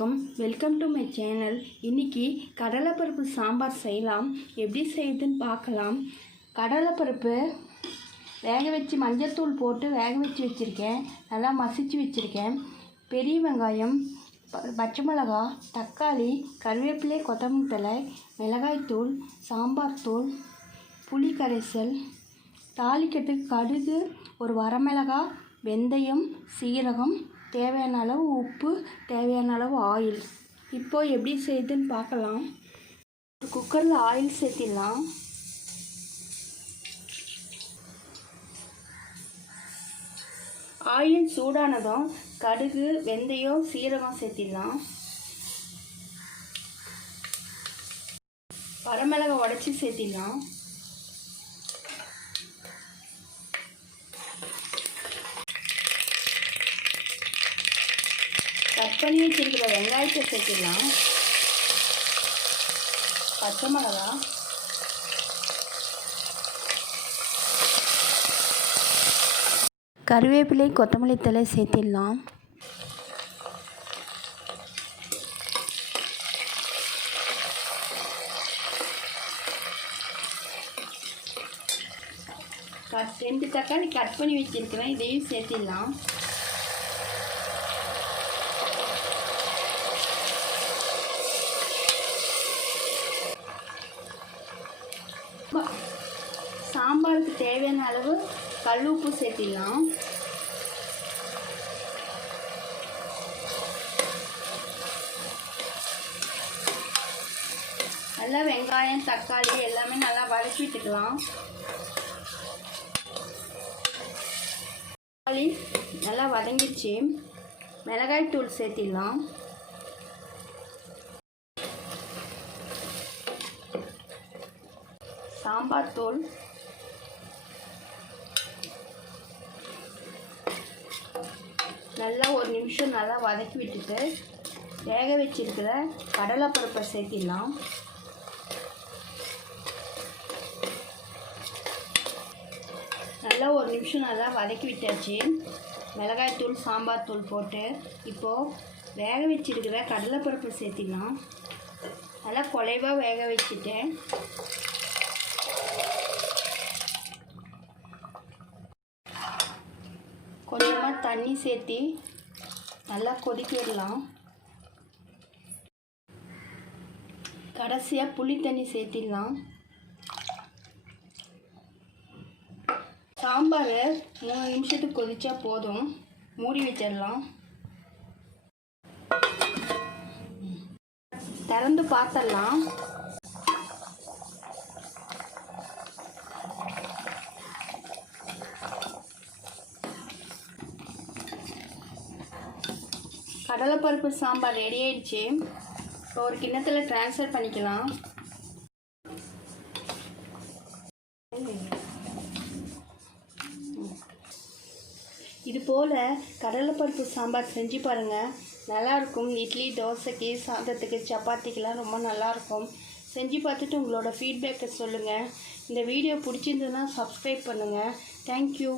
அனைவருக்கும் welcome to my channel. இன்றைக்கி கடலைப்பருப்பு சாம்பார் செய்யலாம். எப்படி செய்யுதுன்னு பார்க்கலாம். கடலைப்பருப்பு வேக வச்சு மஞ்சள்தூள் போட்டு வேக வச்சு வச்சுருக்கேன். நல்லா மசிச்சு வச்சுருக்கேன். பெரிய வெங்காயம், பச்சை மிளகா, தக்காளி, கருவேப்பிலை, கொத்தமல்லி தழை, மிளகாய்த்தூள், சாம்பார் தூள், புளி கரைசல், தாளிக்கட்டுக்கு கடுகு, ஒரு வரமிளகா, வெந்தயம், சீரகம், தேவையான அளவு உப்பு, தேவையான அளவு ஆயில். இப்போது எப்படி செய்யுதுன்னு பார்க்கலாம். குக்கரில் ஆயில் சேர்த்திடலாம். ஆயில் சூடானதும் கடுகு, வெந்தயம், சீரகம் சேர்த்திடலாம். வரமிளகா உடச்சி சேர்த்திடலாம். கட் பண்ணி வச்சிருக்கிற வெங்காயத்தை சேர்த்திடலாம். பச்சை மிளகா, கருவேப்பிலை, கொத்தமல்லி தழை சேர்த்திடலாம். ரெண்டு தக்காளி கட் பண்ணி வச்சிருக்கிறேன், இதையும் சேர்த்திடலாம். சாம்பாருக்கு தேவையான அளவு கல் உப்பு சேர்த்திடலாம். நல்லா வெங்காயம், தக்காளி எல்லாமே நல்லா வதக்கி விட்டுக்கலாம். தக்காளி நல்லா வதங்கிடுச்சு. மிளகாய் தூள் சேர்த்திடலாம். சாம்பார் தூள், நல்லா ஒரு நிமிஷம் நல்லா வதக்கி விட்டுட்டு வேக வச்சிருக்கிற கடலைப்பருப்பை சேர்த்திடலாம். நல்லா ஒரு நிமிஷம் நல்லா வதக்கி விட்டாச்சு. மிளகாய் தூள், சாம்பார் தூள் போட்டு இப்போது வேக வச்சிருக்கிற கடலைப்பருப்பை சேர்த்திடலாம். நல்லா குலைவாக வேக வச்சுட்டேன். கொஞ்சமாக தண்ணி சேர்த்தி நல்லா கொதிக்கிடலாம். கடைசியாக புளி தண்ணி சேர்த்திடலாம். சாம்பார் 3 நிமிஷத்துக்கு கொதிச்சா போதும். மூடி வச்சிடலாம். திறந்து பார்த்துடலாம். கடலைப்பருப்பு சாம்பார் ரெடி ஆயிடுச்சு. இப்போ ஒரு கிண்ணத்தில் ட்ரான்ஸ்ஃபர் பண்ணிக்கலாம். இது போல் கடலைப்பருப்பு சாம்பார் செஞ்சு பாருங்கள். நல்லாயிருக்கும். இட்லி, தோசைக்கு, சாதத்துக்கு, சப்பாத்திக்கெலாம் ரொம்ப நல்லாயிருக்கும். செஞ்சு பார்த்துட்டு உங்களோட ஃபீட்பேக்கை சொல்லுங்கள். இந்த வீடியோ பிடிச்சிருந்ததுன்னா சப்ஸ்கிரைப் பண்ணுங்கள். தேங்க்யூ.